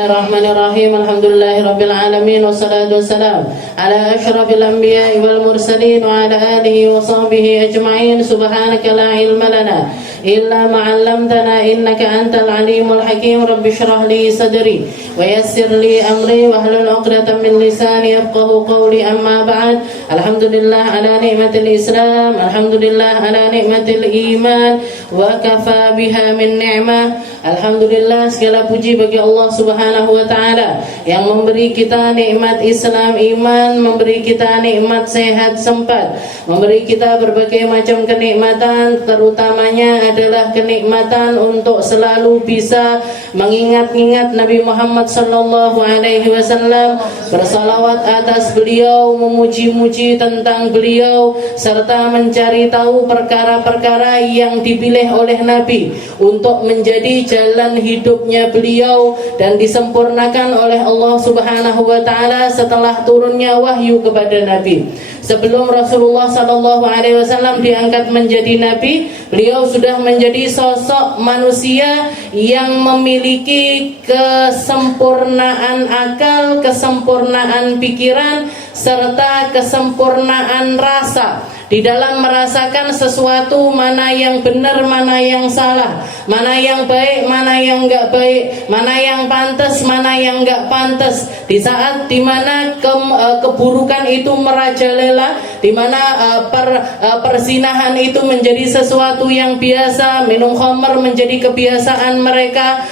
Bismillahirrahmanirrahim. Alhamdulillahirabbil alamin wassalatu wassalamu ala asyrafil anbiya'i wal mursalin wa ala alihi wa sahbihi ajma'in. Subhanaka la ilma lana illa ma 'allamtana innaka antal alimul hakim. Rabbi shrah li sadri wa yassir li amri wahlul 'uqdatam min lisani yafqahu qawli. Amma ba'd. Alhamdulillah ala ni'matil Islam, alhamdulillah ala ni'matil iman wa kafa biha min ni'mah. Alhamdulillah, segala puji bagi Allah Subhanahu wa taala yang memberi kita nikmat Islam iman, memberi kita nikmat sehat sempat, memberi kita berbagai macam kenikmatan, terutamanya adalah kenikmatan untuk selalu bisa mengingat-ingat Nabi Muhammad sallallahu alaihi wasallam, bersalawat atas beliau, memuji-muji tentang beliau, serta mencari tahu perkara-perkara yang dipilih oleh Nabi untuk menjadi jalan hidupnya beliau dan disempurnakan oleh Allah Subhanahu wa taala setelah turunnya wahyu kepada Nabi. Sebelum Rasulullah sallallahu alaihi wasallam diangkat menjadi nabi, beliau sudah menjadi sosok manusia yang memiliki kesempurnaan akal, kesempurnaan pikiran, serta kesempurnaan rasa di dalam merasakan sesuatu, mana yang benar, mana yang salah, mana yang baik, mana yang enggak baik, mana yang pantas, mana yang enggak pantas. Di saat dimana keburukan itu merajalela, dimana perzinahan itu menjadi sesuatu yang biasa, minum khamr menjadi kebiasaan mereka,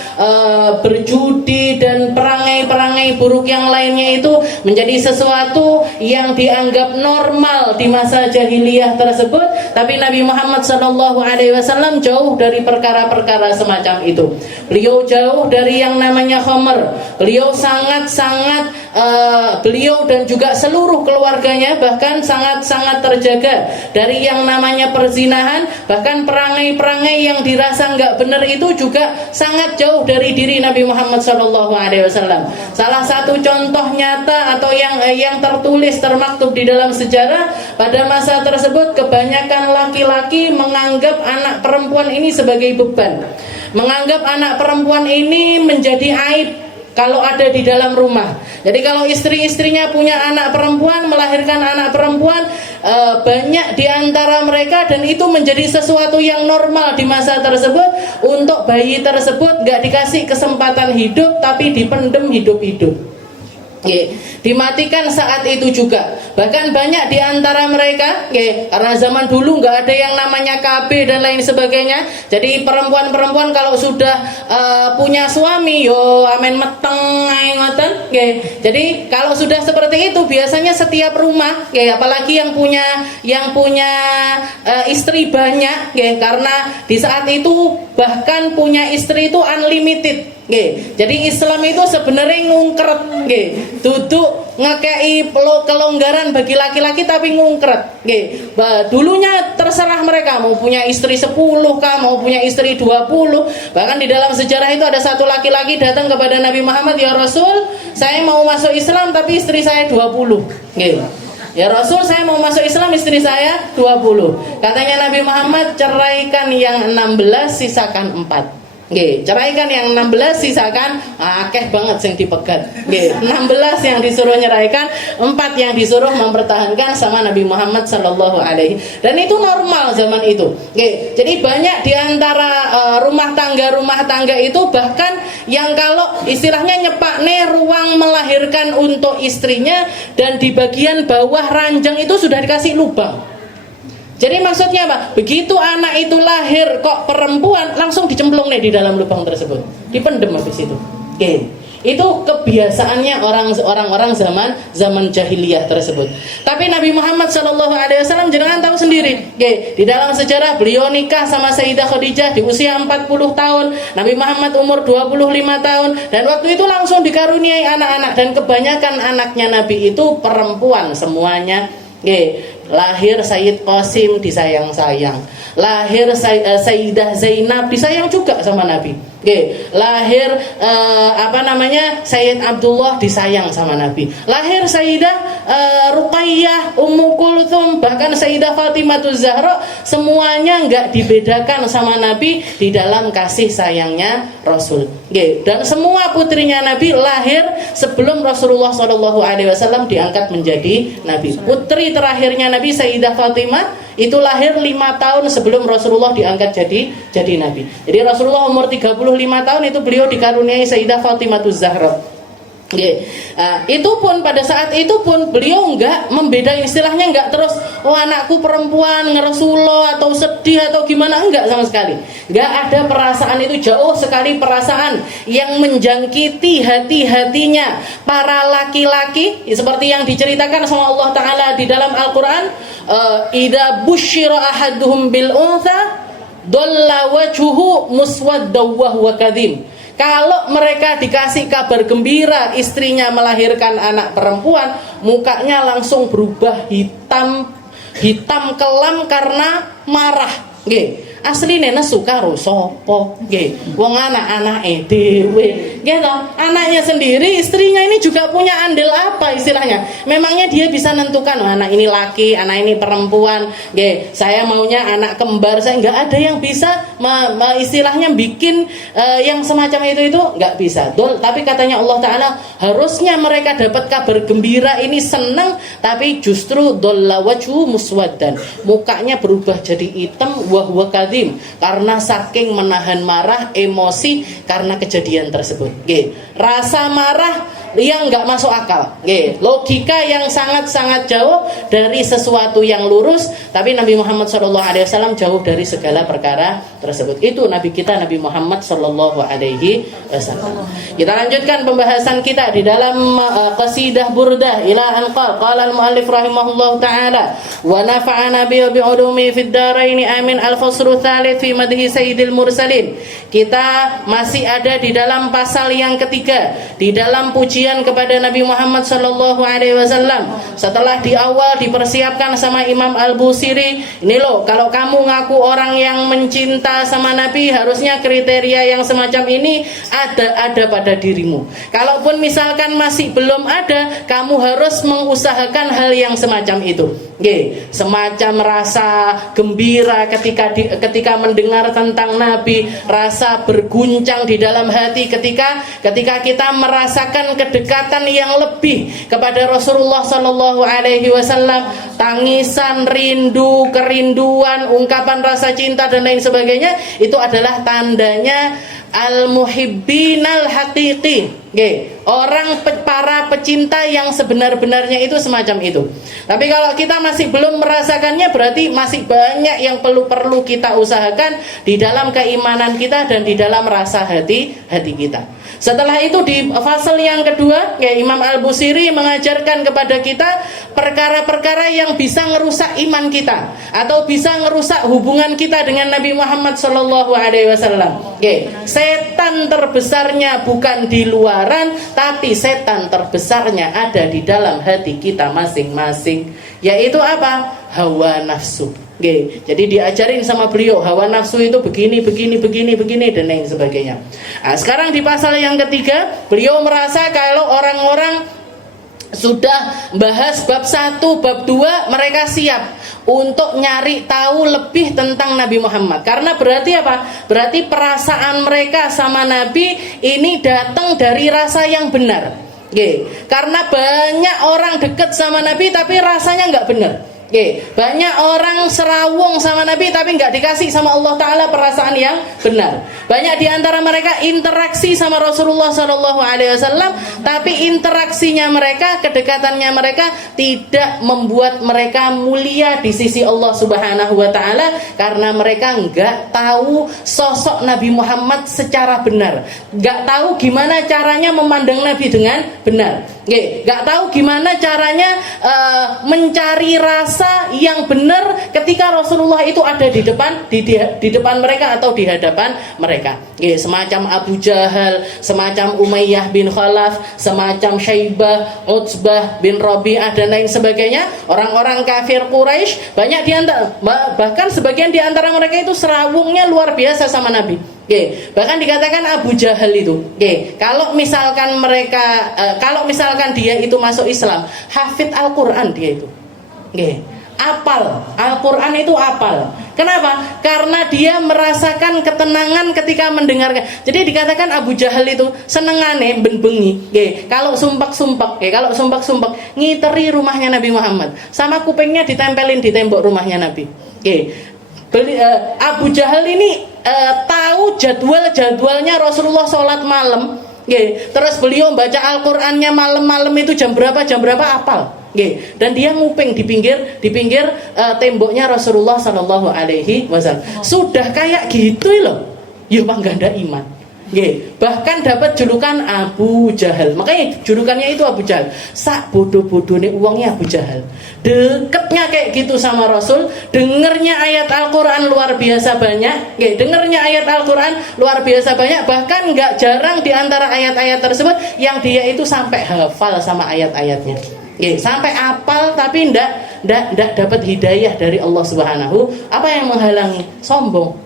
berjudi dan perangai-perangai buruk yang lainnya itu menjadi sesuatu yang dianggap normal di masa jahiliyah tersebut. Tapi Nabi Muhammad SAW jauh dari perkara-perkara semacam itu. Beliau jauh dari yang namanya khamr. Beliau beliau dan juga seluruh keluarganya bahkan sangat terjaga dari yang namanya perzinahan. Bahkan perangai-perangai yang dirasa nggak benar itu juga sangat jauh dari diri Nabi Muhammad SAW. Salah satu contoh nyata atau yang tertulis, termaktub di dalam sejarah, pada masa tersebut kebanyakan laki-laki menganggap anak perempuan ini sebagai beban, menganggap anak perempuan ini menjadi aib kalau ada di dalam rumah. Jadi kalau istri-istrinya punya anak perempuan, melahirkan anak perempuan, banyak di antara mereka, dan itu menjadi sesuatu yang normal di masa tersebut, untuk bayi tersebut gak dikasih kesempatan hidup, tapi dipendem hidup-hidup, dimatikan saat itu juga. Bahkan banyak di antara mereka, karena zaman dulu nggak ada yang namanya KB dan lain sebagainya. Jadi perempuan-perempuan kalau sudah punya suami, yo amen meteng ngoten. Jadi kalau sudah seperti itu, biasanya setiap rumah, apalagi yang punya istri banyak, karena di saat itu bahkan punya istri itu unlimited. Jadi Islam itu sebenarnya ngungkret, duduk ngekei kelonggaran bagi laki-laki tapi ngungkret. Dulunya terserah mereka mau punya istri 10 kah, mau punya istri 20. Bahkan di dalam sejarah itu ada satu laki-laki datang kepada Nabi Muhammad, "Ya Rasul, saya mau masuk Islam tapi istri saya 20." "Ya Rasul, saya mau masuk Islam, istri saya 20." Katanya Nabi Muhammad, "Ceraikan yang 16, sisakan 4." Ceraikan yang 16, sisakan akeh banget sing dipegat. 16 yang disuruh nyeraikan, 4 yang disuruh mempertahankan sama Nabi Muhammad sallallahu alaihi. Dan itu normal zaman itu. Jadi banyak di antara rumah tangga itu bahkan yang kalau istilahnya nyepakne ruang melahirkan untuk istrinya, dan di bagian bawah ranjang itu sudah dikasih lubang. Jadi maksudnya apa? Begitu anak itu lahir kok perempuan, langsung dicemplung nih di dalam lubang tersebut, dipendem habis itu. Itu kebiasaannya orang-orang zaman jahiliyah tersebut. Tapi Nabi Muhammad SAW jangan tahu sendiri. Di dalam sejarah beliau nikah sama Sayyidah Khadijah di usia 40 tahun. Nabi Muhammad umur 25 tahun. Dan waktu itu langsung dikaruniai anak-anak. Dan kebanyakan anaknya Nabi itu perempuan semuanya. lahir Sayyid Qasim disayang-sayang, lahir Sayyidah Zainab disayang juga sama Nabi. Lahir Sayyid Abdullah disayang sama Nabi. Lahir Sayyidah Ruqayyah, Ummu Kulthum, bahkan Sayyidah Fatimah Zahra, semuanya enggak dibedakan sama Nabi di dalam kasih sayangnya Rasul. Dan semua putrinya Nabi lahir sebelum Rasulullah SAW diangkat menjadi Nabi. Putri terakhirnya Nabi Sayyidah Fatimah itu lahir 5 tahun sebelum Rasulullah diangkat jadi Nabi. Jadi Rasulullah umur 35 tahun itu beliau dikaruniai Sayyidah Fatimah Zahra. Itu pun pada saat itu pun beliau enggak membedakan, istilahnya enggak terus anakku perempuan ngeresulo atau sedih atau gimana, enggak sama sekali. Enggak ada perasaan itu, jauh sekali perasaan yang menjangkiti hati-hatinya para laki-laki seperti yang diceritakan sama Allah Ta'ala di dalam Al-Quran. Idza busyira ahaduhum bil untha dalla wajhuhu muswaddaw wa huwa kadhim. Kalau mereka dikasih kabar gembira istrinya melahirkan anak perempuan, mukanya langsung berubah hitam kelam karena marah. Asline nesu karo sapa? Wong anak-anake dhewe. Anaknya sendiri, istrinya ini juga punya andil apa istilahnya? Memangnya dia bisa nentukan anak ini laki, anak ini perempuan. Saya maunya anak kembar, saya enggak ada yang bisa istilahnya bikin yang semacam itu enggak bisa. Tapi katanya Allah Ta'ala, harusnya mereka dapat kabar gembira ini senang, tapi justru dolla wajhu muswaddan, mukanya berubah jadi hitam, wa huwa kadhim, karena saking menahan marah, emosi karena kejadian tersebut. Rasa marah yang nggak masuk akal, logika yang sangat-sangat jauh dari sesuatu yang lurus. Tapi Nabi Muhammad SAW jauh dari segala perkara tersebut. Itu Nabi kita, Nabi Muhammad SAW. Kita lanjutkan pembahasan kita di dalam qasidah Burdah ila anqal. Qala al-muallif rahimahullahu ta'ala wa nafa'ana bi ulumi fid daraini amin. Al-fasru tsalits fi madhi sayyidil mursalin. Kita masih ada di dalam pasal yang ketiga, di dalam pujian kepada Nabi Muhammad SAW. Setelah di awal dipersiapkan sama Imam Al-Busiri, ini loh, kalau kamu ngaku orang yang mencinta sama Nabi, harusnya kriteria yang semacam ini ada pada dirimu. Kalaupun misalkan masih belum ada, kamu harus mengusahakan hal yang semacam itu. Semacam rasa gembira ketika mendengar tentang Nabi, rasa berguncang di dalam hati ketika kita merasakan kedekatan yang lebih kepada Rasulullah SAW, tangisan, rindu, kerinduan, ungkapan rasa cinta dan lain sebagainya, itu adalah tandanya al-muhibbinal haqiqi. Orang para pecinta yang sebenar-benarnya itu semacam itu. Tapi kalau kita masih belum merasakannya, berarti masih banyak yang perlu kita usahakan di dalam keimanan kita dan di dalam rasa hati kita. Setelah itu di fasal yang kedua, Imam Al-Busiri mengajarkan kepada kita perkara-perkara yang bisa ngerusak iman kita atau bisa ngerusak hubungan kita dengan Nabi Muhammad SAW. Setan terbesarnya bukan di luaran, tapi setan terbesarnya ada di dalam hati kita masing-masing, yaitu apa? Hawa nafsu. Jadi diajarin sama beliau, hawa nafsu itu begini dan lain sebagainya. Nah, sekarang di pasal yang ketiga, beliau merasa kalau orang-orang sudah bahas bab 1, bab 2, mereka siap untuk nyari tahu lebih tentang Nabi Muhammad. Karena berarti apa? Berarti perasaan mereka sama Nabi ini datang dari rasa yang benar. Karena banyak orang dekat sama Nabi tapi rasanya nggak benar. Banyak orang serawung sama Nabi tapi nggak dikasih sama Allah Ta'ala perasaan yang benar. Banyak diantara mereka interaksi sama Rasulullah SAW, tapi interaksinya mereka, kedekatannya mereka tidak membuat mereka mulia di sisi Allah Subhanahu Wa Ta'ala, karena mereka nggak tahu sosok Nabi Muhammad secara benar, nggak tahu gimana caranya memandang Nabi dengan benar, nggak tahu gimana caranya mencari rasa yang benar ketika Rasulullah itu ada di depan mereka atau di hadapan mereka. Semacam Abu Jahal, semacam Umayyah bin Khalaf, semacam Syaibah, Utsbah bin Rabi'ah dan lain sebagainya, orang-orang kafir Quraisy, banyak di antara, bahkan sebagian di antara mereka itu serawungnya luar biasa sama Nabi. Bahkan dikatakan Abu Jahal itu, kalau misalkan kalau misalkan dia itu masuk Islam, hafid Al-Quran dia itu, apal Al-Quran itu apal. Kenapa? Karena dia merasakan ketenangan ketika mendengarkan. Jadi dikatakan Abu Jahal itu senengane ben bengi, kalau sumpek-sumpek, ngiteri rumahnya Nabi Muhammad, sama kupingnya ditempelin di tembok rumahnya Nabi. Abu Jahal ini tahu jadwalnya Rasulullah sholat malam. Terus beliau baca Al-Qur'annya malam-malam itu jam berapa apal. Dan dia nguping di pinggir temboknya Rasulullah Sallallahu Alaihi Wasallam. Sudah kayak gitu loh, ya pangganda iman. Bahkan dapat julukan Abu Jahal. Makanya julukannya itu Abu Jahal. Sak bodoh-bodohnya uangnya Abu Jahal. Deketnya kayak gitu sama Rasul. Dengernya ayat Al-Quran luar biasa banyak. Dengernya ayat Al-Quran luar biasa banyak. Bahkan gak jarang di antara ayat-ayat tersebut yang dia itu sampai hafal sama ayat-ayatnya. Sampai apal tapi ndak dapat hidayah dari Allah Subhanahu. Apa yang menghalangi? Sombong.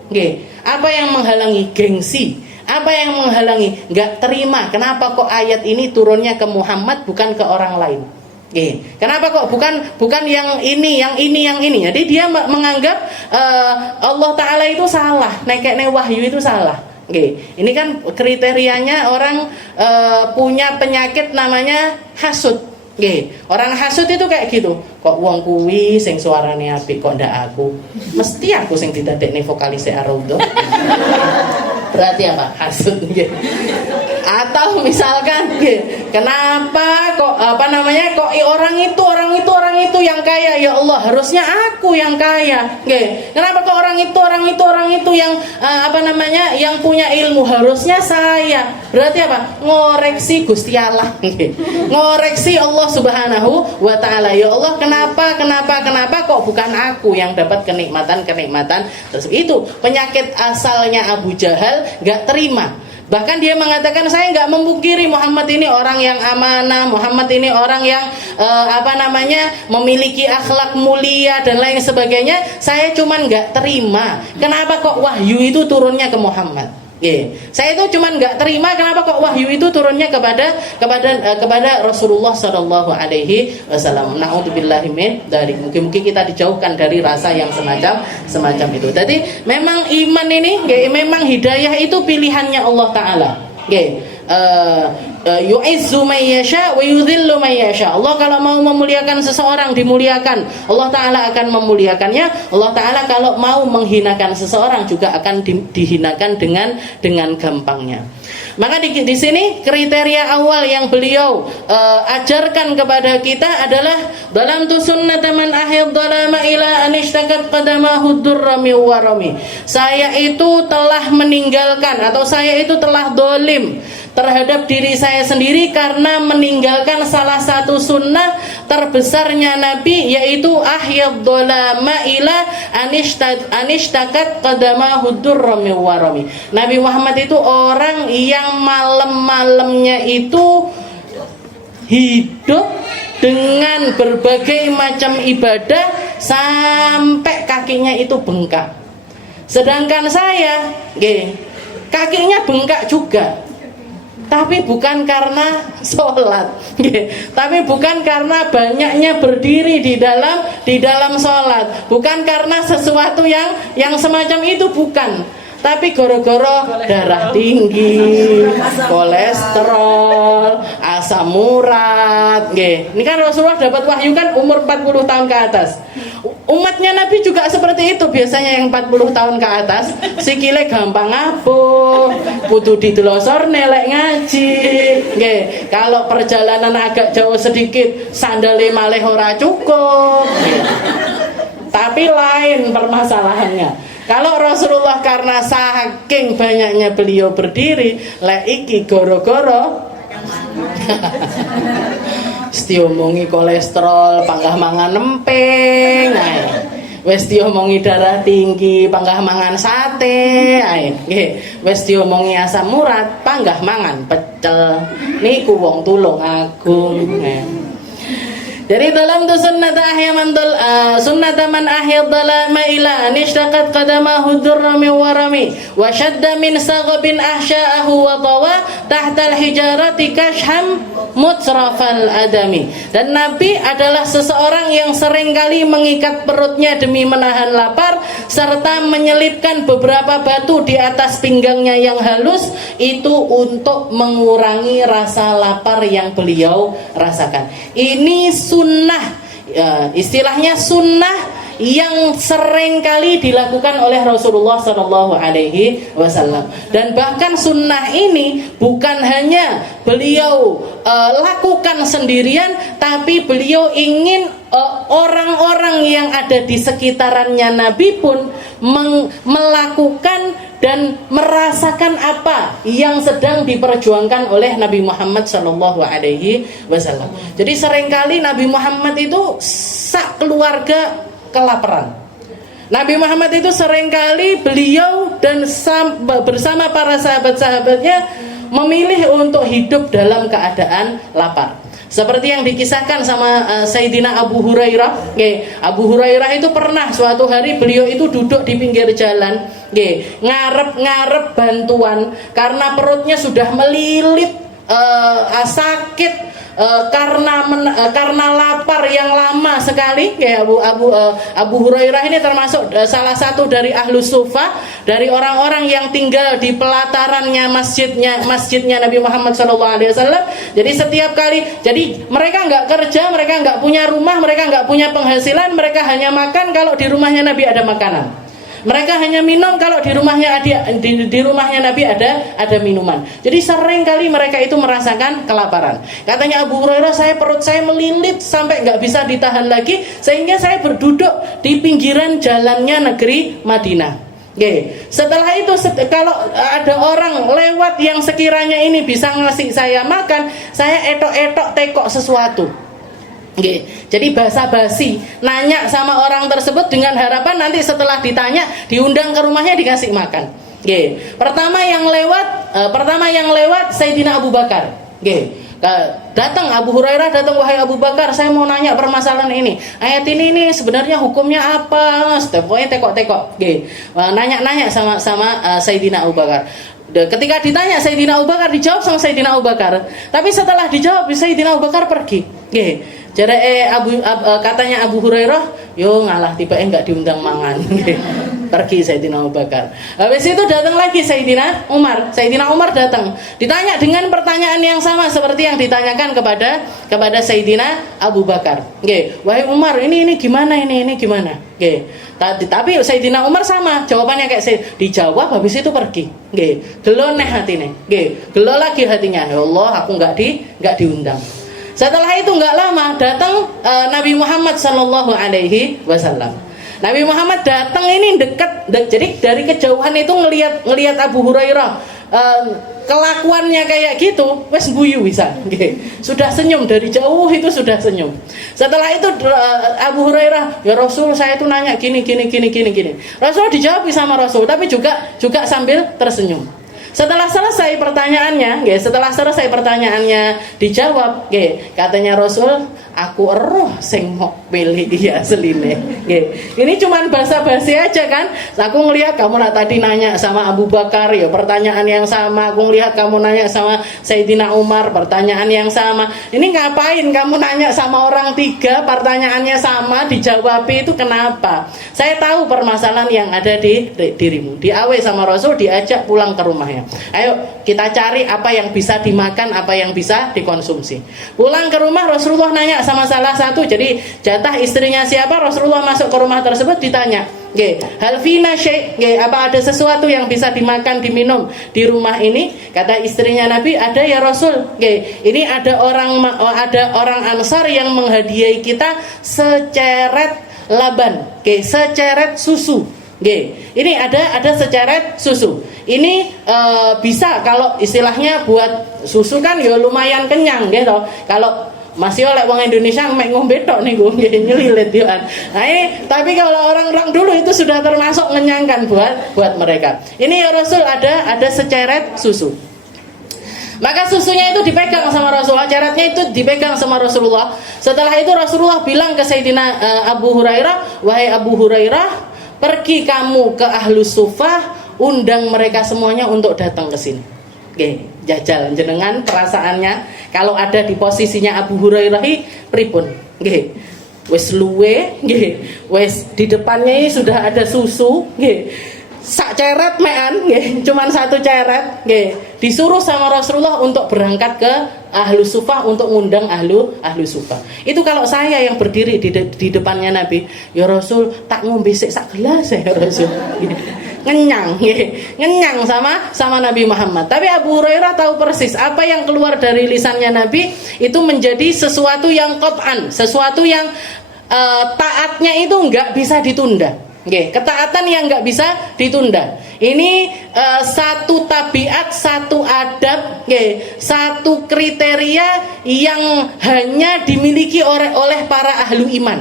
Apa yang menghalangi? Gengsi. Apa yang menghalangi? Nggak terima. Kenapa kok ayat ini turunnya ke Muhammad bukan ke orang lain? Kenapa kok bukan yang ini? Jadi dia menganggap Allah Ta'ala itu salah, nekekne wahyu itu salah. Ini kan kriterianya orang punya penyakit namanya hasud. Orang hasud itu kayak gitu. Kok wong kuwi sing suarane apik kok ndak aku? Mesti aku sing didadekne vokalis Ar-Raudhah. Berarti apa? Hasud. Atau misalkan kenapa kok kok orang itu yang kaya, ya Allah harusnya aku yang kaya. Kenapa kok orang itu yang yang punya ilmu, harusnya saya. Berarti apa? Ngoreksi Gusti Allah. Ngoreksi Allah Subhanahu wa Ta'ala. Ya Allah, kenapa kok bukan aku yang dapat kenikmatan tersebut. Itu penyakit asalnya Abu Jahal, gak terima. Bahkan dia mengatakan, saya nggak memungkiri Muhammad ini orang yang amanah, Muhammad ini orang yang memiliki akhlak mulia dan lain sebagainya. Saya cuman nggak terima, kenapa kok wahyu itu turunnya ke Muhammad? Saya itu cuman nggak terima kenapa kok wahyu itu turunnya kepada Rasulullah Shallallahu Alaihi Wasallam. Naudzubillahi min dzalik. Mungkin kita dijauhkan dari rasa yang semacam itu. Jadi memang iman ini, memang hidayah itu pilihannya Allah Taala. Yu'izzu man yasha wa yudhillu man yasha. Allah kalau mau memuliakan seseorang dimuliakan, Allah Ta'ala akan memuliakannya. Allah Ta'ala kalau mau menghinakan seseorang juga akan dihinakan dengan gampangnya. Maka di sini kriteria awal yang beliau ajarkan kepada kita adalah dalam sunnat man ahid dhalama ila anishtakat qadamahu durrami warami. Saya itu telah meninggalkan atau saya itu telah dolim terhadap diri saya sendiri karena meninggalkan salah satu sunnah terbesarnya Nabi, yaitu ahyad dhalama ila anishtakat qadamahu durrami warami. Nabi Muhammad itu orang yang malam-malamnya itu hidup dengan berbagai macam ibadah sampai kakinya itu bengkak. Sedangkan saya, kakinya bengkak juga. Tapi bukan karena sholat, tapi bukan karena banyaknya berdiri di dalam sholat, bukan karena sesuatu yang semacam itu, bukan. Tapi goro-goro darah tinggi, kolesterol, asam urat. Ini kan Rasulullah dapat wahyu kan umur 40 tahun ke atas. Umatnya Nabi juga seperti itu, biasanya yang 40 tahun ke atas sikile gampang ngabuh, kudu ditelosor nelek ngaji. Kalau perjalanan agak jauh sedikit sandale malih ora cukup. Tapi lain permasalahannya. Kalau Rasulullah karena saking banyaknya beliau berdiri, lek iki goro-goro diomongi kolesterol, panggah mangan emping. Wis diomongi darah tinggi, panggah mangan sate, ae. Nggih, wis diomongi asam urat, panggah mangan pecel. Niku wong tulung agung. Jadi dalam tu sunnat man ahya dhalama ila anishtaqat qadamahu durrami warami wa shadda min saghabin ahsya'ahu wa tawa tahta al-hijarati kashham mutrafal adami. Dan Nabi adalah seseorang yang seringkali mengikat perutnya demi menahan lapar serta menyelipkan beberapa batu di atas pinggangnya yang halus itu untuk mengurangi rasa lapar yang beliau rasakan. Ini sunnah, istilahnya sunnah yang sering kali dilakukan oleh Rasulullah Shallallahu Alaihi Wasallam. Dan bahkan sunnah ini bukan hanya beliau lakukan sendirian, tapi beliau ingin orang-orang yang ada di sekitarannya Nabi pun melakukan dan merasakan apa yang sedang diperjuangkan oleh Nabi Muhammad Shallallahu Alaihi Wasallam. Jadi seringkali Nabi Muhammad itu sak keluarga kelaparan. Nabi Muhammad itu seringkali beliau dan bersama para sahabat-sahabatnya memilih untuk hidup dalam keadaan lapar. Seperti yang dikisahkan sama Sayyidina Abu Hurairah. Abu Hurairah itu pernah suatu hari beliau itu duduk di pinggir jalan, ngarep bantuan karena perutnya sudah melilit, sakit. Karena lapar yang lama sekali. Abu Hurairah ini termasuk salah satu dari ahlus sufa, dari orang-orang yang tinggal di pelatarannya masjidnya Nabi Muhammad SAW. Jadi setiap kali, jadi mereka nggak kerja, mereka nggak punya rumah, mereka nggak punya penghasilan, mereka hanya makan kalau di rumahnya Nabi ada makanan. Mereka hanya minum kalau di rumahnya Nabi ada minuman. Jadi sering kali mereka itu merasakan kelaparan. Katanya Abu Hurairah, perut saya melilit sampai nggak bisa ditahan lagi, sehingga saya berduduk di pinggiran jalannya negeri Madinah. Setelah itu kalau ada orang lewat yang sekiranya ini bisa ngasih saya makan, saya etok-etok tekok sesuatu. Jadi basa-basi nanya sama orang tersebut dengan harapan nanti setelah ditanya diundang ke rumahnya dikasih makan. Pertama yang lewat Sayyidina Abu Bakar. Datang Abu Hurairah, datang, wahai Abu Bakar, saya mau nanya permasalahan ini. Ayat ini sebenarnya hukumnya apa? Pokoknya tekok-tekok. Nanya-nanya sama Sayyidina Abu Bakar. Ketika ditanya Sayyidina Abu Bakar, dijawab sama Sayyidina Abu Bakar. Tapi setelah dijawab Sayyidina Abu Bakar pergi. Jadi katanya Abu Hurairah, yo ngalah tiba enggak diundang mangan. Pergi Sayyidina Abu Bakar. Habis itu datang lagi Sayyidina Umar. Sayyidina Umar datang, ditanya dengan pertanyaan yang sama seperti yang ditanyakan kepada Sayyidina Abu Bakar. Wahai Umar, ini gimana ini gimana? Tapi Sayyidina Umar sama jawabannya kayak saya, dijawab habis itu pergi. Gelo neh hatine. Gelo lagi hatinya. Ya Allah, aku enggak diundang. Setelah itu nggak lama datang Nabi Muhammad Sallallahu Alaihi Wasallam. Nabi Muhammad datang ini dekat, jadi dari kejauhan itu ngelihat Abu Hurairah kelakuannya kayak gitu, wes guyu bisa. Sudah senyum dari jauh itu sudah senyum. Setelah itu Abu Hurairah, ya Rasul, saya itu nanya gini. Rasul dijawab sama Rasul, tapi juga sambil tersenyum. Setelah selesai pertanyaannya dijawab, katanya Rasul, aku eruh sing mok pilih dia seline. Ini cuman basa-basi aja kan. Aku ngelihat kamu tadi nanya sama Abu Bakar, ya pertanyaan yang sama. Aku ngelihat kamu nanya sama Sayyidina Umar, pertanyaan yang sama. Ini ngapain kamu nanya sama orang tiga, pertanyaannya sama, dijawab itu kenapa? Saya tahu permasalahan yang ada di dirimu. Diawe sama Rasul, diajak pulang ke rumahnya. Ayo kita cari apa yang bisa dimakan, apa yang bisa dikonsumsi. Pulang ke rumah Rasulullah nanya sama salah satu, jadi jatah istrinya siapa, Rasulullah masuk ke rumah tersebut ditanya, hal fina syai', apa ada sesuatu yang bisa dimakan diminum di rumah ini? Kata istrinya Nabi, ada ya Rasul. Ini ada orang Ansar yang menghadiahi kita seceret laban, seceret susu. Ini ada seceret susu. Ini bisa kalau istilahnya buat susu kan ya lumayan kenyang gitu. Kalau masih oleh wong Indonesia mek ngombe tok niku nggih nyelilit yo. Nah, tapi kalau orang-orang dulu itu sudah termasuk mengenyangkan buat mereka. Ini ya Rasul ada seceret susu. Maka susunya itu dipegang sama Rasulullah, ceretnya itu dipegang sama Rasulullah. Setelah itu Rasulullah bilang ke Sayyidina Abu Hurairah, "Wahai Abu Hurairah, pergi kamu ke Ahlus Sufah, undang mereka semuanya untuk datang ke sini." Oke, jajal jenengan perasaannya kalau ada di posisinya Abu Hurairah pripun? Nggih. Wis luwe, nggih. Wis di depannya ini sudah ada susu, nggih. Sak ceret mean, nggih, cuman satu ceret, nggih. Disuruh sama Rasulullah untuk berangkat ke Ahlu Sufah untuk ngundang ahlu Sufah. Itu kalau saya yang berdiri di depannya Nabi, ya Rasul, tak ngombe sik sak gelas ya Rasul. Ngenyang, ngenyang sama Nabi Muhammad. Tapi Abu Hurairah tahu persis apa yang keluar dari lisannya Nabi itu menjadi sesuatu yang qat'an, sesuatu yang taatnya itu nggak bisa ditunda. Ketaatan yang nggak bisa ditunda. Ini satu tabiat, satu adab, satu kriteria yang hanya dimiliki oleh para ahlu iman.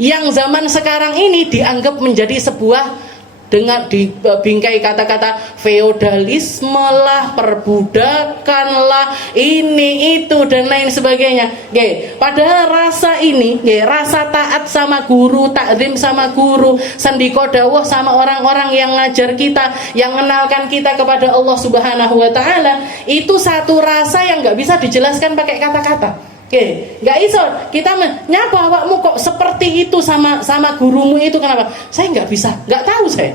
Yang zaman sekarang ini dianggap menjadi sebuah, dengan dibingkai kata-kata feodalisme lah, perbudakan lah, ini itu dan lain sebagainya. Padahal rasa ini, rasa taat sama guru, takzim sama guru, sendiko dawuh sama orang-orang yang ngajar kita, yang mengenalkan kita kepada Allah Subhanahu wa taala, itu satu rasa yang nggak bisa dijelaskan pakai kata-kata. Nggak iso kita nyapa awakmu kok seperti itu sama gurumu itu, kenapa? Saya nggak bisa, nggak tahu saya.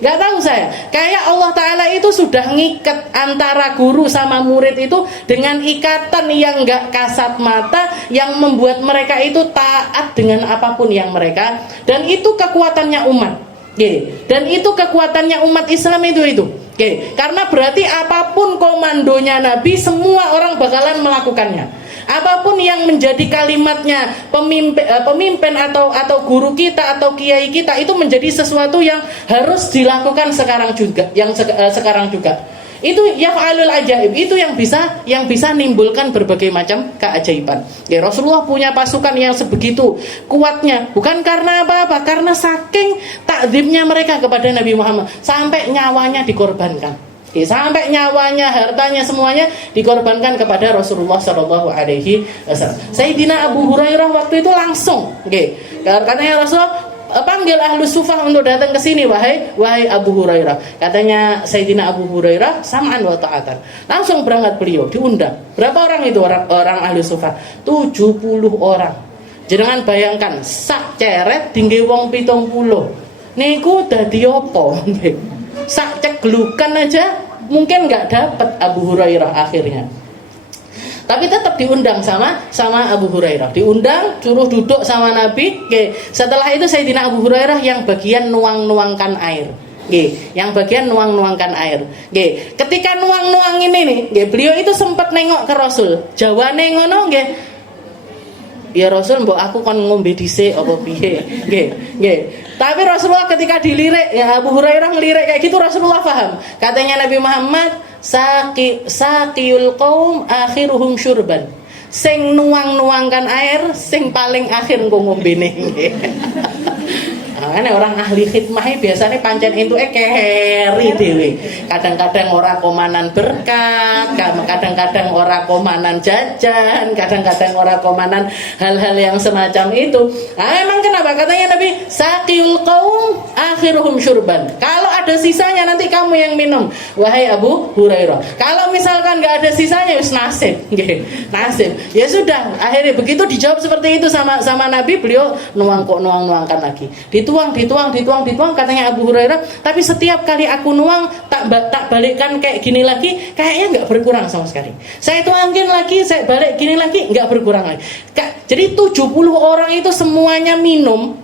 Nggak tahu saya. Kayak Allah Ta'ala itu sudah ngikat antara guru sama murid itu dengan ikatan yang nggak kasat mata, yang membuat mereka itu taat dengan apapun yang mereka, dan itu kekuatannya umat. Dan itu kekuatannya umat Islam itu. Karena berarti apapun komandonya Nabi, semua orang bakalan melakukannya. Apapun yang menjadi kalimatnya pemimpin atau guru kita atau kiai kita, itu menjadi sesuatu yang harus dilakukan sekarang juga, sekarang juga. Itu yaf'alul ajaib, itu yang bisa nimbulkan berbagai macam keajaiban. Rasulullah punya pasukan yang sebegitu kuatnya, bukan karena apa-apa, karena saking takzimnya mereka kepada Nabi Muhammad sampai nyawanya dikorbankan. Sampai nyawanya, hartanya, semuanya dikorbankan kepada Rasulullah Shallallahu Alaihi Wasallam. Sayyidina Abu Hurairah waktu itu langsung, katanya Rasulullah, panggil Ahlu Sufah untuk datang ke sini, wahai Abu Hurairah. Katanya Sayyidina Abu Hurairah, sam'an wa ta'atan. Langsung berangkat beliau, diundang. Berapa orang itu orang Ahlu Sufah? 70 orang. Jangan bayangkan, sak ceret tinggi wong 70. Niku dadi apa? Sak ceglukan aja mungkin nggak dapat Abu Hurairah akhirnya. Tapi tetap diundang sama Abu Hurairah. Diundang, suruh duduk sama Nabi. Setelah itu Sayyidina Abu Hurairah yang bagian nuang-nuangkan air. Yang bagian nuang-nuangkan air. Ketika nuang-nuang ini nih, beliau itu sempat nengok ke Rasul. Jawane ngono nggih. Ya Rasul, mbok aku kon ngombe dhisik apa piye? Tapi Rasulullah ketika dilirik, ya Abu Hurairah ngelirik kayak gitu, Rasulullah paham. Katanya Nabi Muhammad, saqiyul qaum akhiruhum syurban. Sing nuang-nuangkan air, sing paling akhir engko ngombene. Nah, orang ahli khidmah biasanya pancen entuke keri dhewe. Kadang-kadang ora komanan berkat, kadang-kadang ora komanan jajan, kadang-kadang ora komanan hal-hal yang semacam itu. Nah, emang kenapa? Katanya Nabi, saqiyul qaum akhiruhum syurban. Kalau ada sisanya nanti kamu yang minum, wahai Abu Hurairah. Kalau misalkan enggak ada sisanya, wis nasib. Nasib. Ya sudah, akhirnya begitu dijawab seperti itu sama Nabi, beliau nuangkan lagi. Dituang, katanya Abu Hurairah. Tapi setiap kali aku nuang, tak balikkan kayak gini lagi, kayaknya nggak berkurang sama sekali. Saya tuangin lagi, saya balik gini lagi, nggak berkurang lagi. Jadi 70 orang itu semuanya minum,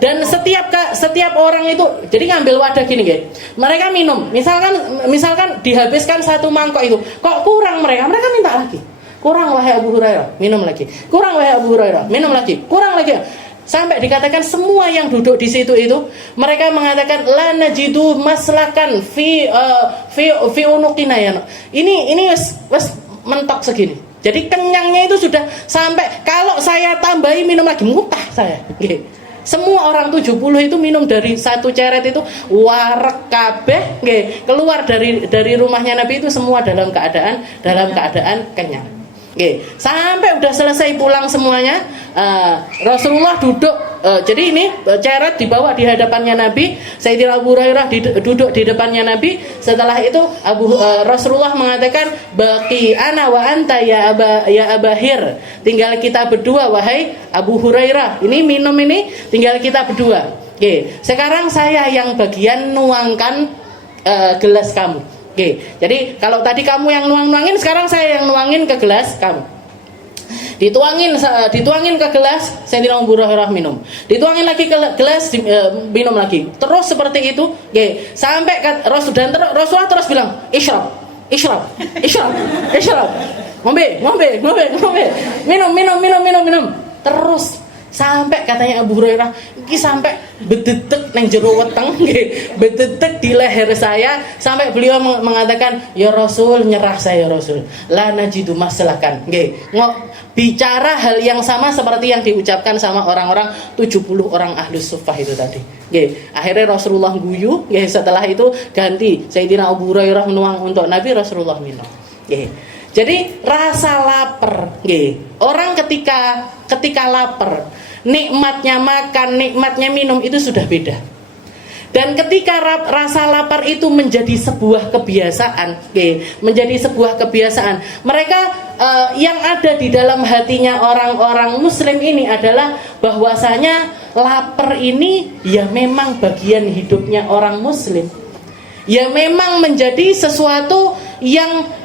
dan setiap orang itu, jadi ngambil wadah gini, mereka minum. Misalkan dihabiskan satu mangkok itu, kok kurang mereka minta lagi. Kurang, wahai Abu Hurairah, minum lagi. Kurang, wahai Abu Hurairah, minum lagi. Kurang lagi. Sampai dikatakan semua yang duduk di situ itu, mereka mengatakan la najidu maslakan fi unuqina ya. Ini wes mentok segini. Jadi kenyangnya itu sudah sampai kalau saya tambahi minum lagi muntah saya. Semua orang 70 itu minum dari satu ceret itu warek kabeh, keluar dari rumahnya Nabi itu semua dalam keadaan kenyang. Sampai udah selesai pulang semuanya, Rasulullah duduk. Jadi ini ceret dibawa di hadapannya Nabi. Sayyidina Abu Hurairah duduk di depannya Nabi. Setelah itu Rasulullah mengatakan, "Baqi ana wa anta ya Abahir." Tinggal kita berdua wahai Abu Hurairah. Ini minum ini tinggal kita berdua. Sekarang saya yang bagian nuangkan gelas kamu. Jadi kalau tadi kamu yang nuangin, sekarang saya yang nuangin ke gelas kamu. Dituangin ke gelas, Sayyidina Abu Hurairah minum. Dituangin lagi ke gelas, minum lagi. Terus seperti itu, sampai Rasulullah terus bilang, "Isyrab. Ngombe. Minum. Terus sampai katanya Abu Hurairah iki sampai bedetek nang jero weteng nggih, bedetek di leher saya sampai beliau mengatakan, "Ya Rasul, nyerah saya ya Rasul. La najidu maslakan." Nggih, bicara hal yang sama seperti yang diucapkan sama orang-orang 70 orang Ahlus Suffah itu tadi. Nggih, akhirnya Rasulullah guyu, nggih, setelah itu ganti Sayyidina Abu Hurairah menuang untuk Nabi, Rasulullah minum. Nggih. Jadi rasa lapar, nggih. Orang ketika lapar, nikmatnya makan, nikmatnya minum itu sudah beda. Dan ketika rasa lapar itu menjadi sebuah kebiasaan, mereka yang ada di dalam hatinya orang-orang Muslim ini adalah bahwasanya lapar ini ya memang bagian hidupnya orang Muslim. Ya memang menjadi sesuatu yang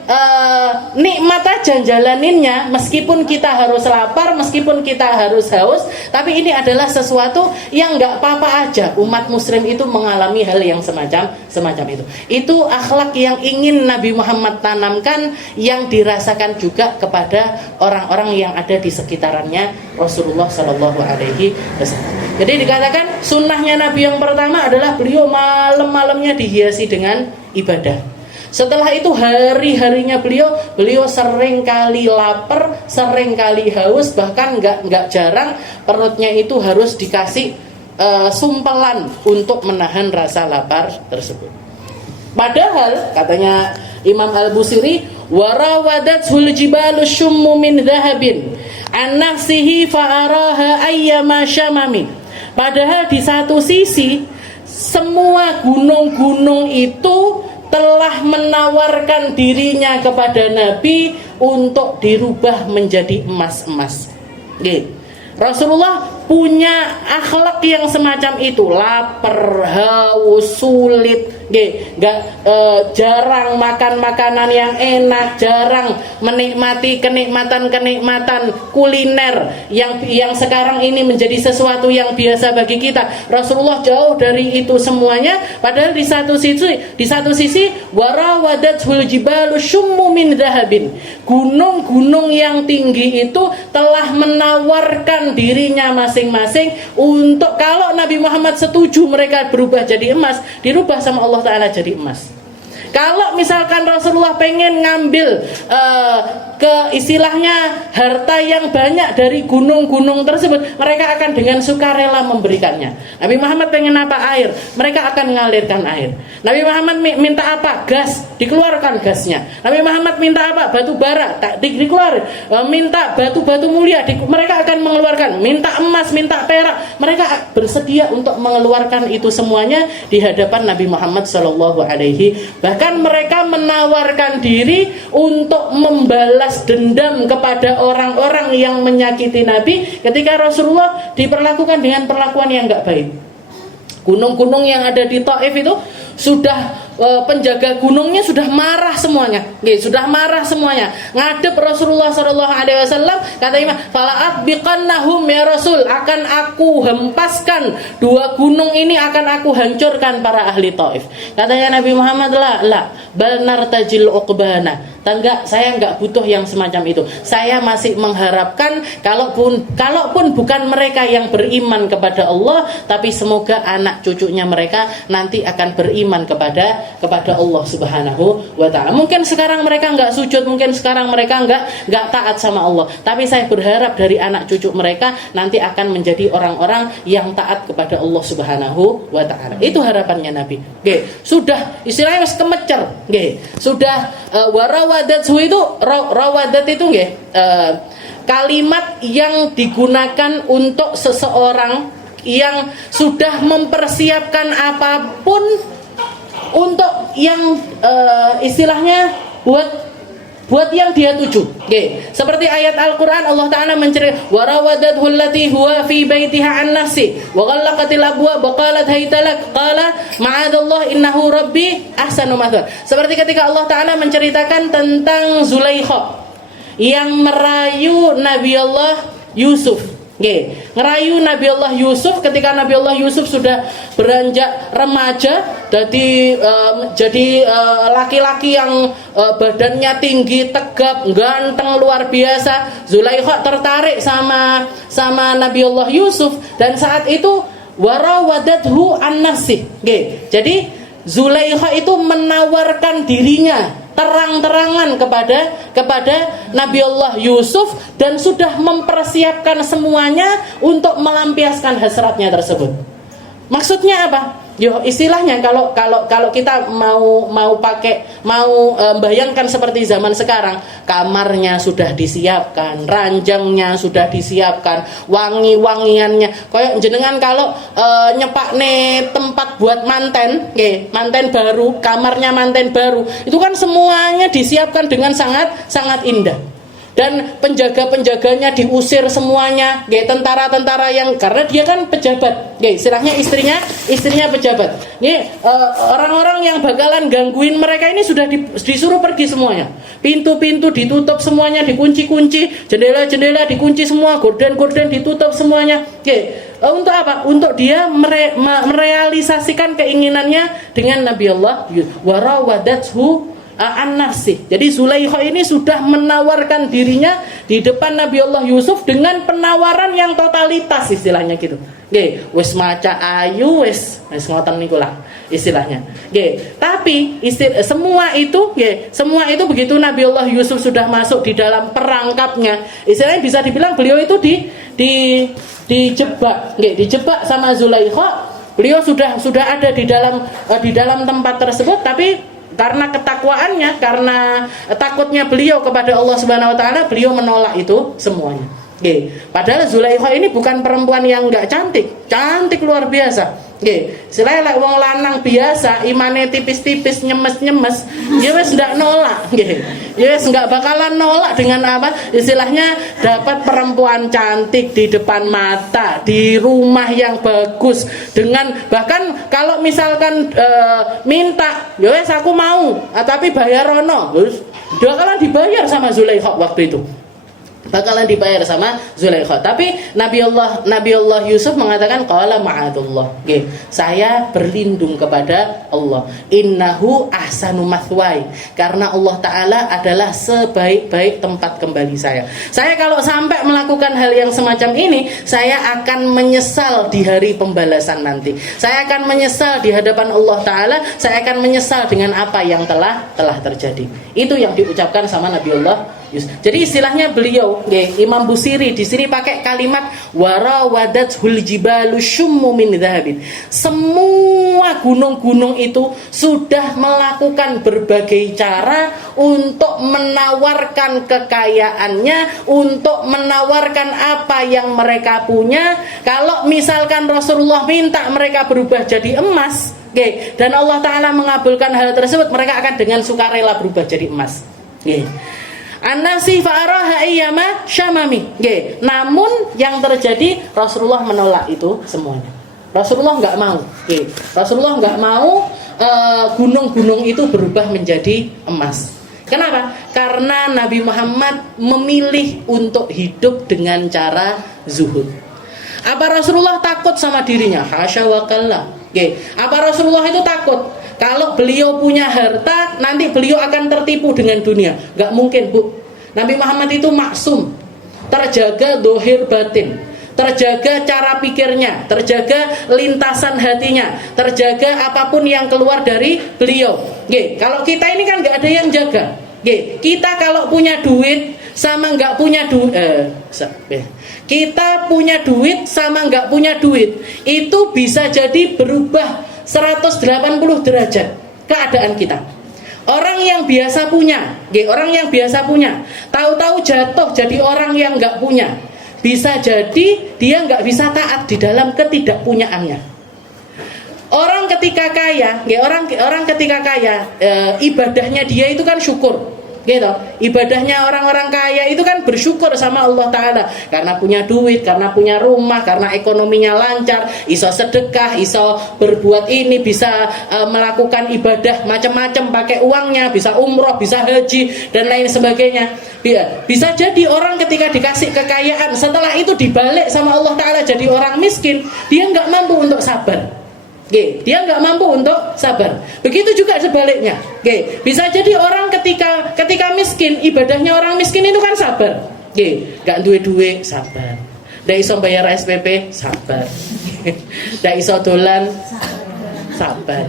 nikmat aja jalaninnya, meskipun kita harus lapar, meskipun kita harus haus, tapi ini adalah sesuatu yang nggak apa-apa aja umat Muslim itu mengalami hal yang semacam itu. Itu akhlak yang ingin Nabi Muhammad tanamkan, yang dirasakan juga kepada orang-orang yang ada di sekitarannya Rasulullah Shallallahu Alaihi Wasallam. Jadi dikatakan sunnahnya Nabi yang pertama adalah beliau malam-malamnya dihiasi dengan ibadah. Setelah itu hari-harinya beliau sering kali lapar, sering kali haus, bahkan nggak jarang perutnya itu harus dikasih sumpelan untuk menahan rasa lapar tersebut. Padahal katanya Imam Al-Busiri, warawadatsul jibalu syummu min dhahabin an nafsihi fa'araha ayyama syamami. Padahal di satu sisi semua gunung-gunung itu telah menawarkan dirinya kepada Nabi untuk dirubah menjadi emas-emas. Rasulullah punya akhlak yang semacam itu, lapar, haus, sulit, jarang makan makanan yang enak, jarang menikmati kenikmatan kuliner yang sekarang ini menjadi sesuatu yang biasa bagi kita. Rasulullah jauh dari itu semuanya. Padahal di satu sisi warawadatul jibalu syummu min dhahabin, gunung-gunung yang tinggi itu telah menawarkan dirinya masing-masing untuk kalau Nabi Muhammad setuju mereka berubah jadi emas, dirubah sama Allah Ta'ala jadi emas. Kalau misalkan Rasulullah pengen ngambil istilahnya harta yang banyak dari gunung-gunung tersebut, mereka akan dengan sukarela memberikannya. Nabi Muhammad pengen apa? Air, mereka akan mengalirkan air. Nabi Muhammad minta apa? Gas, dikeluarkan gasnya. Nabi Muhammad minta apa? Batu bara, dikeluarkan. Minta batu-batu mulia, mereka akan mengeluarkan. Minta emas, minta perak, mereka bersedia untuk mengeluarkan itu semuanya di hadapan Nabi Muhammad SAW. Bahkan mereka menawarkan diri untuk membalas dendam kepada orang-orang yang menyakiti Nabi ketika Rasulullah diperlakukan dengan perlakuan yang enggak baik. Gunung-gunung yang ada di Taif itu sudah penjaga gunungnya sudah marah semuanya, ngadep Rasulullah SAW. Kata Imam, falaat biqannahum ya Rasul, akan aku hempaskan dua gunung ini, akan aku hancurkan para ahli Taif. Katanya Nabi Muhammad, la bal nartajil uqbana, Enggak, saya enggak butuh yang semacam itu. Saya masih mengharapkan kalaupun bukan mereka yang beriman kepada Allah, tapi semoga anak cucunya mereka nanti akan beriman kepada Allah Subhanahu wa taala. Mungkin sekarang mereka enggak sujud, mungkin sekarang mereka enggak taat sama Allah, tapi saya berharap dari anak cucu mereka nanti akan menjadi orang-orang yang taat kepada Allah Subhanahu wa taala. Itu harapannya Nabi. Nggih, sudah istilahnya wis kemecer, nggih. Sudah warawadathu itu rawadat itu nggih, kalimat yang digunakan untuk seseorang yang sudah mempersiapkan apapun untuk yang istilahnya buat yang dia tuju. Okay. Seperti ayat Al-Qur'an Allah Ta'ala menceritakan warawadathu allati huwa fi baitiha an nafsi wa ghallaqatil abwab wa qalat haytalak qala ma'adallah innahu rabbi ahsanu mathwaya. Seperti ketika Allah Ta'ala menceritakan tentang Zulaikha yang merayu Nabi Allah Yusuf. Nggih, ngerayu Nabi Allah Yusuf ketika Nabi Allah Yusuf sudah beranjak remaja, jadi laki-laki yang badannya tinggi, tegap, ganteng luar biasa. Zulaikha tertarik sama Nabi Allah Yusuf dan saat itu warawadathu an nafsi. Nggih. Jadi Zulaikha itu menawarkan dirinya terang-terangan kepada Nabi Allah Yusuf dan sudah mempersiapkan semuanya untuk melampiaskan hasratnya tersebut. Maksudnya apa? Yo istilahnya kalau kita mau bayangkan seperti zaman sekarang, kamarnya sudah disiapkan, ranjangnya sudah disiapkan, wangi-wangiannya. Kayak jenengan kalau nyepakne tempat buat manten, manten baru, kamarnya manten baru, itu kan semuanya disiapkan dengan sangat indah. Dan penjaga-penjaganya diusir semuanya, tentara-tentara yang karena dia kan pejabat, istilahnya istrinya pejabat. Orang-orang yang bakalan gangguin mereka ini sudah disuruh pergi semuanya. Pintu-pintu ditutup semuanya, dikunci-kunci, jendela-jendela dikunci semua, gorden-gorden ditutup semuanya. Untuk apa? Untuk dia merealisasikan keinginannya dengan Nabi Allah warawadathu an-nafsi. Jadi Zulaikha ini sudah menawarkan dirinya di depan Nabi Allah Yusuf dengan penawaran yang totalitas istilahnya gitu. Nggih, wis maca ayu wis ngoten niku lah istilahnya. Nggih, tapi semua itu begitu Nabi Allah Yusuf sudah masuk di dalam perangkapnya, istilahnya bisa dibilang beliau itu dijebak, dijebak sama Zulaikha. Beliau sudah ada di dalam tempat tersebut, tapi karena ketakwaannya, karena takutnya beliau kepada Allah Subhanahu wa taala, beliau menolak itu semuanya. Padahal Zulaikha ini bukan perempuan yang enggak cantik, cantik luar biasa. Selain wong lanang biasa, imane tipis-tipis, nyemes-nyemes, ya wis ndak nolak. Ya wis enggak bakalan nolak dengan apa? Istilahnya dapat perempuan cantik di depan mata, di rumah yang bagus, dengan bahkan kalau misalkan minta, ya wis aku mau, tapi bayar ono. Dia bakalan dibayar sama Zulaikha waktu itu. Bakalan dibayar sama Zulaikha. Tapi Nabi Allah Yusuf mengatakan qala ma'adallah. Saya berlindung kepada Allah. Innahu ahsanu mathwai. Karena Allah Ta'ala adalah sebaik-baik tempat kembali saya. Saya kalau sampai melakukan hal yang semacam ini, saya akan menyesal di hari pembalasan nanti. Saya akan menyesal di hadapan Allah Ta'ala. Saya akan menyesal dengan apa yang telah terjadi. Itu yang diucapkan sama Nabi Allah Yusuf. Jadi istilahnya beliau, Imam Busiri di sini pakai kalimat warawadathul jibalu syummu min dhahabin. Semua gunung-gunung itu sudah melakukan berbagai cara untuk menawarkan kekayaannya, untuk menawarkan apa yang mereka punya. Kalau misalkan Rasulullah minta mereka berubah jadi emas, dan Allah Ta'ala mengabulkan hal tersebut, mereka akan dengan sukarela berubah jadi emas. An-nafsi fa'araha ayyama syamami. Namun yang terjadi Rasulullah menolak itu semuanya. Rasulullah enggak mau. Rasulullah enggak mau gunung-gunung itu berubah menjadi emas. Kenapa? Karena Nabi Muhammad memilih untuk hidup dengan cara zuhud. Apa Rasulullah takut sama dirinya? Hasya wa kalla. Apa Rasulullah itu takut? kalau beliau punya harta nanti beliau akan tertipu dengan dunia. Nggak mungkin, Bu. Nabi Muhammad itu maksum, terjaga dohir batin, terjaga cara pikirnya, terjaga lintasan hatinya, terjaga apapun yang keluar dari beliau. Kalau kita ini kan nggak ada yang jaga. Kita kalau punya duit sama nggak punya duit, kita punya duit sama nggak punya duit itu bisa jadi berubah 180 derajat keadaan kita. Orang yang biasa punya, orang yang biasa punya, tahu-tahu jatuh jadi orang yang nggak punya. Bisa jadi dia nggak bisa taat di dalam ketidakpunyaannya. Orang ketika kaya, orang ketika kaya, ibadahnya dia itu kan syukur. Gitu. Ibadahnya orang-orang kaya itu kan bersyukur sama Allah Ta'ala karena punya duit, karena punya rumah, karena ekonominya lancar, iso sedekah, iso berbuat ini, bisa melakukan ibadah macam-macam pakai uangnya, bisa umroh, bisa haji dan lain sebagainya. Bisa jadi orang ketika dikasih kekayaan, setelah itu dibalik sama Allah Ta'ala jadi orang miskin, dia nggak mampu untuk sabar. Dia nggak mampu untuk sabar. Begitu juga sebaliknya. Bisa jadi orang ketika miskin, ibadahnya orang miskin itu kan sabar. Nggak duwe-duwe, sabar. Nggak iso bayar SPP, sabar. Nggak iso dolan, sabar.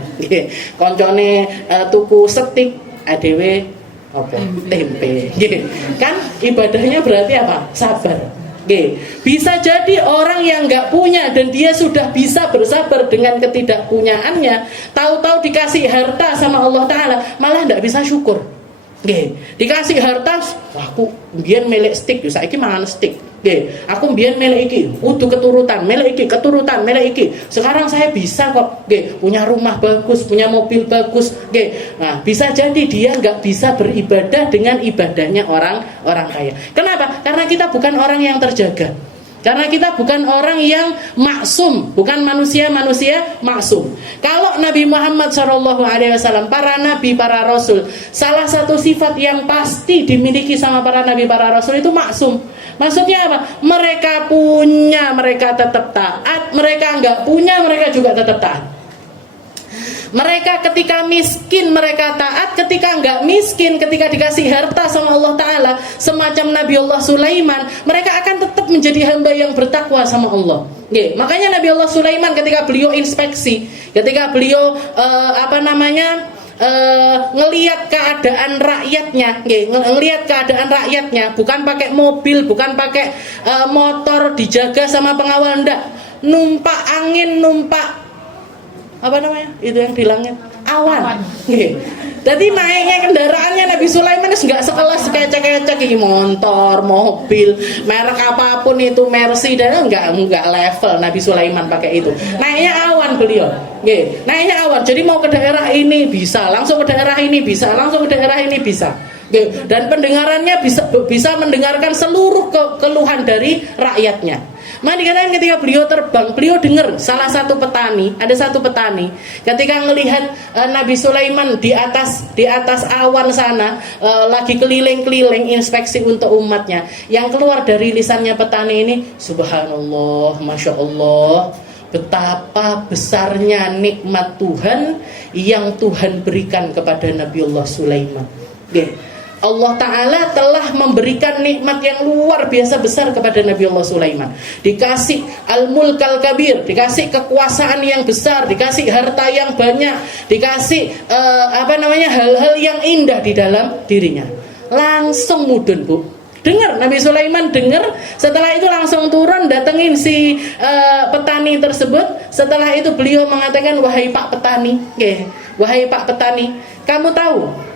Koncone tuku setik, adewe apa? Tempe. Kan ibadahnya berarti apa? Sabar. Bisa jadi orang yang nggak punya dan dia sudah bisa bersabar dengan ketidakpunyaannya, tahu-tahu dikasih harta sama Allah Ta'ala malah nggak bisa syukur. Dikasih harta, aku biar melek stick, saiki mangan stick. Aku biar melek iki, kudu keturutan, melek iki, keturutan, melek iki. Sekarang saya bisa kok, punya rumah bagus, punya mobil bagus. Nah, bisa jadi dia nggak bisa beribadah dengan ibadahnya orang kaya. Kenapa? Karena kita bukan orang yang terjaga. Karena kita bukan orang yang maksum, bukan manusia maksum. Kalau Nabi Muhammad SAW, para nabi, para rasul, salah satu sifat yang pasti dimiliki sama para nabi, para rasul itu maksum. Maksudnya apa? Mereka punya, mereka tetap taat. Mereka nggak punya, mereka juga tetap taat. Mereka ketika miskin mereka taat, ketika enggak miskin, ketika dikasih harta sama Allah Ta'ala, semacam Nabi Allah Sulaiman, mereka akan tetap menjadi hamba yang bertakwa sama Allah. Makanya Nabi Allah Sulaiman ketika beliau inspeksi, ketika beliau ngelihat keadaan rakyatnya, ngelihat keadaan rakyatnya, bukan pakai mobil, bukan pakai motor dijaga sama pengawal, enggak, numpak angin, numpak apa namanya itu yang di langit, awan. Jadi naiknya kendaraannya Nabi Sulaiman nggak sekelas kecek-kecek ini motor, mobil, merek apapun itu, Mercy dan nggak level Nabi Sulaiman pakai itu. Naiknya awan beliau, naiknya awan. Jadi mau ke daerah ini bisa, langsung ke daerah ini bisa, langsung ke daerah ini bisa. Dan pendengarannya bisa mendengarkan seluruh keluhan dari rakyatnya. Maka dikatakan ketika beliau terbang, beliau dengar salah satu petani, ada satu petani ketika melihat Nabi Sulaiman di atas awan sana, lagi keliling-keliling inspeksi untuk umatnya. Yang keluar dari lisannya petani ini, subhanallah, masya Allah, betapa besarnya nikmat Tuhan yang Tuhan berikan kepada Nabi Allah Sulaiman. Allah Ta'ala telah memberikan nikmat yang luar biasa besar kepada Nabi Allah Sulaiman. Dikasih al-mulkal kabir, dikasih kekuasaan yang besar, dikasih harta yang banyak, dikasih hal-hal yang indah di dalam dirinya. Langsung mudun, Bu. Dengar, Nabi Sulaiman dengar, setelah itu langsung turun datengin si petani tersebut. Setelah itu beliau mengatakan, wahai Pak Petani, wahai Pak Petani, kamu tahu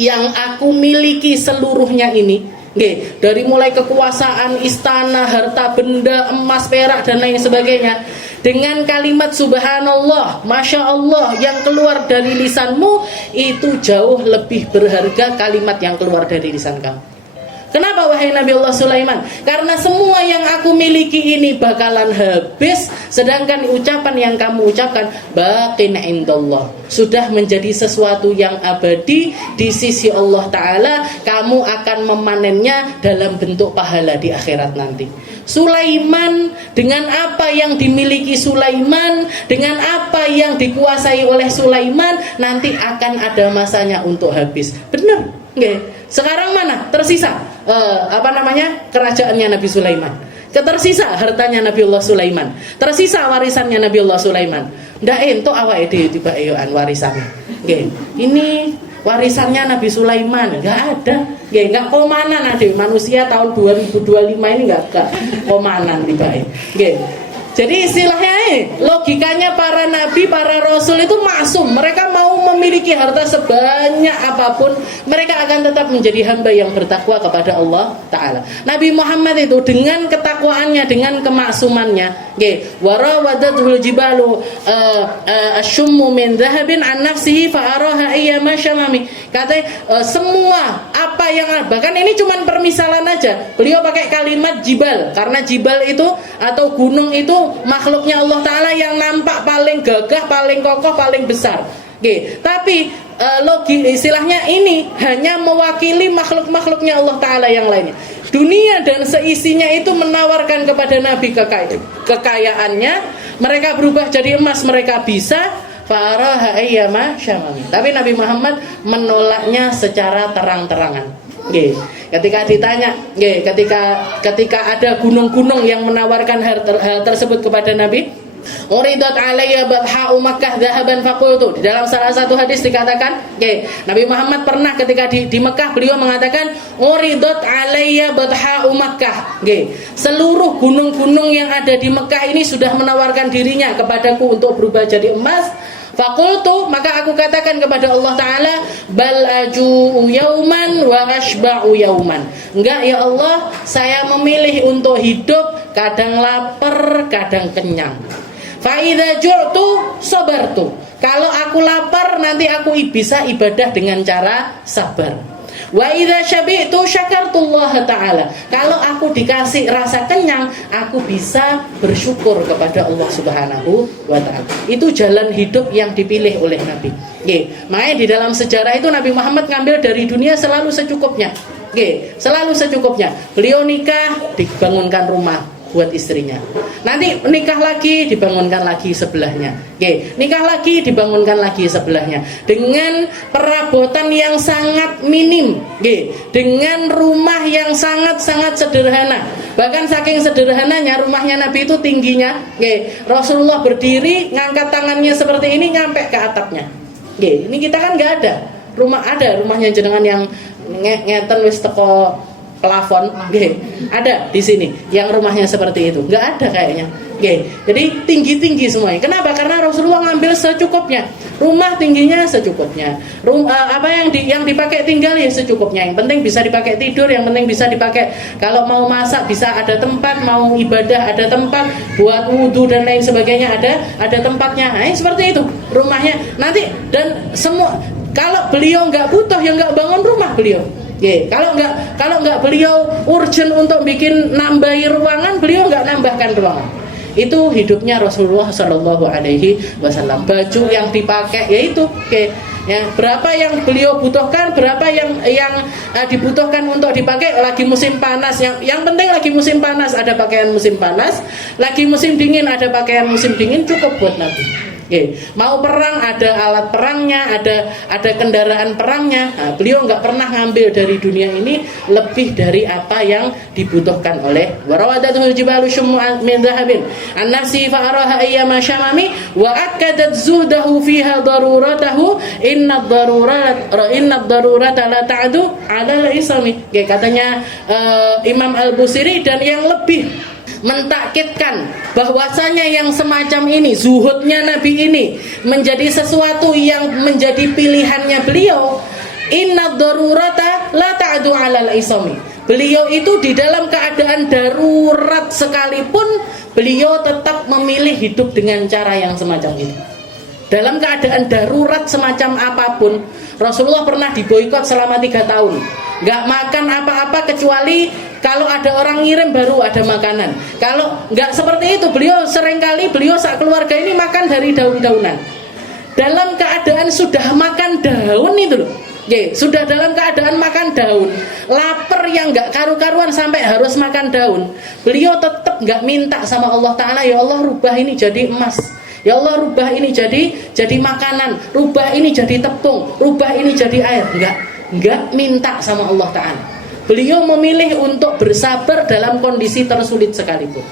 yang aku miliki seluruhnya ini, dari mulai kekuasaan, istana, harta benda, emas, perak dan lain sebagainya, dengan kalimat subhanallah, masya Allah yang keluar dari lisanmu itu jauh lebih berharga kalimat yang keluar dari lisan kamu. Kenapa wahai Nabi Allah Sulaiman? Karena semua yang aku miliki ini bakalan habis, sedangkan ucapan yang kamu ucapkan baqin indallah, sudah menjadi sesuatu yang abadi di sisi Allah Ta'ala. Kamu akan memanennya dalam bentuk pahala di akhirat nanti. Sulaiman, dengan apa yang dimiliki Sulaiman, dengan apa yang dikuasai oleh Sulaiman, nanti akan ada masanya untuk habis. Benar? Nggih. Sekarang mana tersisa kerajaannya Nabi Sulaiman, tersisa hartanya Nabi Allah Sulaiman, tersisa warisannya Nabi Allah Sulaiman. Ndak entuk awake dhewe tiba eyoan warisannya. Nggih. Ini warisannya Nabi Sulaiman, enggak ada. Nggih, enggak komanan ade manusia tahun 2025 ini enggak komanan tiba. Nggih. Jadi istilahnya logikanya para nabi, para rasul itu maksum. Mereka mau memiliki harta sebanyak apapun, mereka akan tetap menjadi hamba yang bertakwa kepada Allah Ta'ala. Nabi Muhammad itu dengan ketakwaannya, dengan kemaksumannya, warawadatuhul jibalu asyummu min dhahabin an nafsihi fa'araha ayyama syamami. Katanya semua apa yang, bahkan ini cuma permisalan aja. Beliau pakai kalimat jibal, karena jibal itu atau gunung itu makhluknya Allah Ta'ala yang nampak paling gagah, paling kokoh, paling besar. Tapi istilahnya ini hanya mewakili makhluk-makhluknya Allah Ta'ala yang lainnya. Dunia dan seisinya itu menawarkan kepada Nabi kekayaannya. Mereka berubah jadi emas, mereka bisa. Faraha ayyama syamami. Tapi Nabi Muhammad menolaknya secara terang-terangan. Ketika ditanya, ketika ada gunung-gunung yang menawarkan hal tersebut kepada Nabi, uridat alayya batha'u Makkah dhahaban faqultu. Di dalam salah satu hadis dikatakan, Nabi Muhammad pernah ketika di Mekah, beliau mengatakan uridat alayya batha'u Makkah. Seluruh gunung-gunung yang ada di Mekah ini sudah menawarkan dirinya kepadaku untuk berubah jadi emas. Fakultu, maka aku katakan kepada Allah Ta'ala, bal aju'u yauman wa ashba'u yauman. Enggak ya Allah, saya memilih untuk hidup, kadang lapar, kadang kenyang. Fa'idha ju'tu sabartu. Kalau aku lapar, nanti aku bisa ibadah dengan cara sabar. Wa idza syabi'tu syakartullah Ta'ala. Kalau aku dikasih rasa kenyang, aku bisa bersyukur kepada Allah Subhanahu wa Ta'ala. Itu jalan hidup yang dipilih oleh Nabi. Makanya di dalam sejarah itu Nabi Muhammad ngambil dari dunia selalu secukupnya. Selalu secukupnya. Beliau nikah, dibangunkan rumah buat istrinya. Nanti nikah lagi, dibangunkan lagi sebelahnya. Nikah lagi, dibangunkan lagi sebelahnya. Dengan perabotan yang sangat minim, dengan rumah yang sangat-sangat sederhana. Bahkan saking sederhananya rumahnya Nabi itu tingginya, Rasulullah berdiri, ngangkat tangannya seperti ini nyampe ke atapnya. Ini kita kan nggak ada. Rumahnya jenengan yang ngeten wis teko plafon, ada di sini yang rumahnya seperti itu, nggak ada kayaknya. Jadi tinggi-tinggi semuanya. Kenapa? Karena Rasulullah ngambil secukupnya. Rumah tingginya secukupnya. Yang dipakai tinggal ya secukupnya. Yang penting bisa dipakai tidur, yang penting bisa dipakai kalau mau masak bisa ada tempat, mau ibadah ada tempat, buat wudhu dan lain sebagainya ada tempatnya. Seperti itu rumahnya. Nanti dan semua, kalau beliau nggak butuh ya nggak bangun rumah beliau. Kalau nggak beliau urgent untuk bikin nambahi ruangan, beliau nggak nambahkan ruangan. Itu hidupnya Rasulullah Shallallahu Alaihi Wasallam. Baju yang dipakai yaitu berapa yang beliau butuhkan, berapa yang dibutuhkan untuk dipakai. Lagi musim panas, yang penting lagi musim panas ada pakaian musim panas, lagi musim dingin ada pakaian musim dingin, cukup buat Nabi. Mau perang ada alat perangnya, ada kendaraan perangnya. Beliau nggak pernah ngambil dari dunia ini lebih dari apa yang dibutuhkan oleh warawadatuhul jibalu syummu min dhahabin an nafsi fa'araha ayyama syamami wa akkadat zuhdahu fiha daruratahu inna darurata la ta'du 'ala al-isami. Katanya Imam Al-Busiri, dan yang lebih mentakkidkan bahwasanya yang semacam ini, zuhudnya Nabi ini menjadi sesuatu yang menjadi pilihannya beliau. Inna darurata la ta'du 'alal isami. Beliau itu di dalam keadaan darurat sekalipun beliau tetap memilih hidup dengan cara yang semacam itu. Dalam keadaan darurat semacam apapun, Rasulullah pernah diboikot selama 3 tahun. nggak makan apa-apa kecuali kalau ada orang ngirim baru ada makanan. Kalau nggak seperti itu, beliau sak keluarga ini makan dari daun-daunan. Dalam keadaan sudah makan daun itu loh. Sudah dalam keadaan makan daun, lapar yang nggak karu-karuan sampai harus makan daun. Beliau tetap nggak minta sama Allah Ta'ala, ya Allah rubah ini jadi emas, ya Allah rubah ini jadi makanan, rubah ini jadi tepung, rubah ini jadi air. Nggak minta sama Allah Ta'ala. Beliau memilih untuk bersabar dalam kondisi tersulit sekalipun.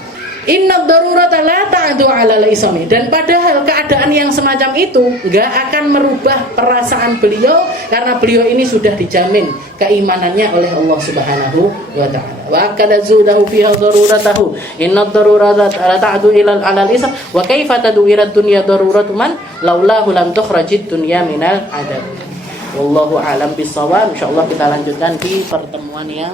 Inna darurata la ta'du 'ala al-ismi. Dan padahal keadaan yang semacam itu enggak akan merubah perasaan beliau, karena beliau ini sudah dijamin keimanannya oleh Allah Subhanahu wa taala. Wa kada zudahu fiha daruratahu. Inna darurata la ta'du ila al-ism wa kaifa tadu ila dunya daruratu man laulahu lam tukhrajid dunya minal adab. Wallahu a'lam bissawab. Insyaallah kita lanjutkan di pertemuan yang